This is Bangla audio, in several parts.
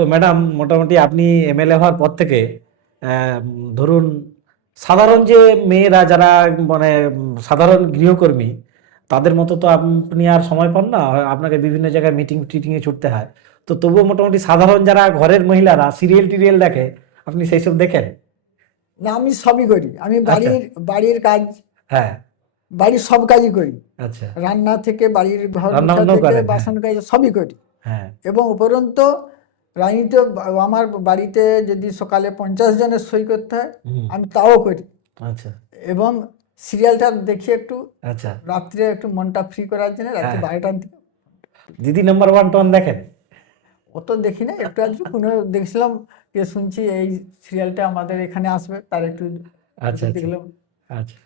তো ম্যাডাম, মোটামুটি আপনি এমএলএ হওয়ার পর থেকে ধরুন সাধারণ যে মেয়েরা যারা মানে সাধারণ গৃহকর্মী, তাদের মতো তো আপনি আর সময় পান না, আপনাকে বিভিন্ন জায়গায় মিটিং টিটিংয়ে ছুটতে হয়। তো তবুও মোটামুটি সাধারণ যারা ঘরের মহিলারা সিরিয়াল টিরিয়াল দেখে, আপনি সেই সব দেখেন? না, আমি সবই করি। আমি আচ্ছা। বাড়ির কাজ, হ্যাঁ। বাড়ির সব কাজই করি। আচ্ছা। রান্না থেকে, বাড়ির ঘর রান্না মোছা বান্নাও থেকে, করেন? হ্যাঁ। বাসন কাজ সবই করি। হ্যাঁ। এবং উপরন্তু রাজনীতি, আমার বাড়িতে যদি সকালে 50 জনের সই করতে হয়, হুম। আমি তাও করি। আচ্ছা। এবং সিরিয়ালটা দেখি একটু আচ্ছা। রাত্রে, একটু মনটা ফ্রি করার জন্য রাত্রে হ্যাঁ। 12টার দিকে। দিদি নাম্বার ওয়ান টোয়ান দেখেন? অত দেখি না, একটু আধটু কোনো দেখছিলাম, যে শুনছি এই সিরিয়ালটা আমাদের এখানে আসবে, তার একটু আচ্ছা আচ্ছা দেখলাম। আচ্ছা।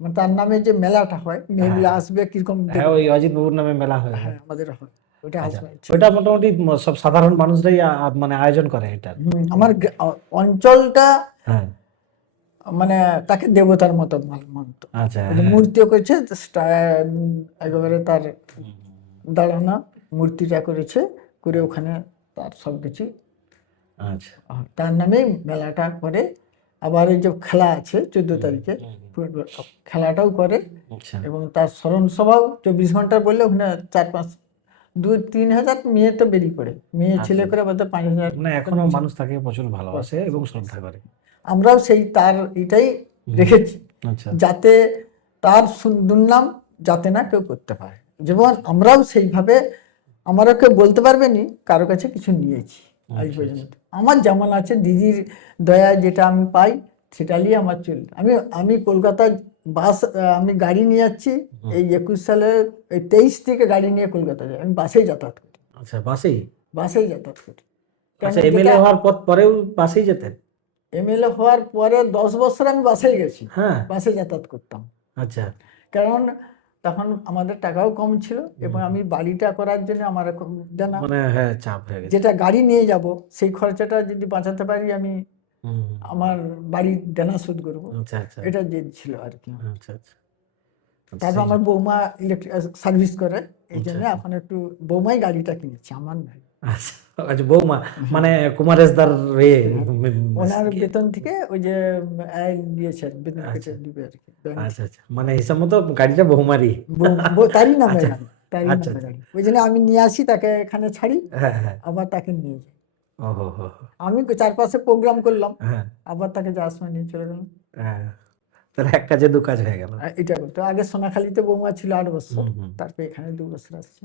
মানে তার নামে যে মেলাটা হয়, মেয়েগুলো হ্যাঁ আসবে কিরকম হ্যাঁ, ওই অজিত বাবুর নামে মেলা হয়। হ্যাঁ, আমাদের হয় ওটা আচ্ছা, আসবে। ওইটা মোটামুটি সব সাধারণ মানুষরাই মানে আয়োজন করে এটা। আমার অঞ্চলটা হ্যাঁ। মানে তাকে দেবতার মতো মানত। আচ্ছা। ওই যে হ্যাঁ। মূর্তিও করেছে, একেবারে তার দাঁড়ানো মূর্তিটা করেছে, করে ওখানে তার সব কিছু আচ্ছা। তার নামেই মেলাটা করে। আবার এই যে খেলা আছে 14 তারিখে, ফুটবল খেলাটাও করে। আচ্ছা। এবং তার স্মরণ সভাও 24 ঘন্টা বললে ওখানে 4-5-2-3 হাজার মেয়ে তো বেরিয়ে পড়ে, মেয়ে ছেলে করে বলতে 5,000। মানে এখনো মানুষ তাকে প্রচুর ভালোবাসে এবং শ্রদ্ধা করে। আমরাও সেই তার এটাই রেখেছি, আচ্ছা। যাতে তার দুর্নাম যাতে না কেউ করতে পারে। যেমন আমরাও সেইভাবে, আমারও কেউ বলতে পারবে নি কারো কাছে কিছু নিয়েছি আজ পর্যন্ত। আমার যেমন আছে, দিদির দয়া যেটা আমি পাই সেটা নিয়ে আমার চলবে। আমি কলকাতায় আমি গাড়ি নিয়ে যাচ্ছি, এই 21 সালের এই 23 থেকে গাড়ি নিয়ে কলকাতা যাই। আমি বাসেই যাতায়াত করি, আচ্ছা, বাসেই? বাসেই যাতায়াত করি। আচ্ছা, এমএলএ হওয়ার পরেও বাসেই যেতেন? এমএলএ হওয়ার পরে 10 বছর আমি বাসেই গেছি, হ্যাঁ। বাসে যাতায়াত করতাম। আচ্ছা। কারণ তখন আমাদের টাকাও কম ছিল, এবং আমি বাড়িটা করার জন্য আমার জানা, মানে হ্যাঁ, চাপ হয়ে গেছে। যেটা গাড়ি নিয়ে যাব সেই খরচাটা যদি বাঁচাতে পারি, আমি আমার বাড়ির দেনা শোধ করবো। আচ্ছা আচ্ছা এটা জেদ ছিল আর কি। আচ্ছা আচ্ছা। তারপর আমার বৌমা ইলেকট্রিক সার্ভিস করে, এই জন্য এখন একটু বৌমাই গাড়িটা কিনেছে, আমার নয়। আচ্ছা আচ্ছা, বৌমা মানে কুমারেশদার রে ওনার বেতন থেকে ওই যে দিয়েছে, বেতন কেটে দিবে আর কি। আচ্ছা আচ্ছা, মানে হিসাব মতো গাড়িটা বৌমারই? তারই নামে আচ্ছা। গাড়ি, তারই আচ্ছা নামে গাড়ি। ওই জন্য আমি নিয়ে আসি, তাকে এখানে ছাড়ি, হ্যাঁ হ্যাঁ। আবার তাকে নিয়ে যাই। ওহো হো। আমি চারপাশে প্রোগ্রাম করলাম, হ্যাঁ আবার তাকে যাওয়ার সময় নিয়ে চলে গেলাম। হ্যাঁ, তাহলে এক কাজে দু কাজ হয়ে গেল। এটা করতো। আগে সোনাখালীতে বৌমা ছিল 8 বছর, তারপরে এখানে 2 বছর আসছে।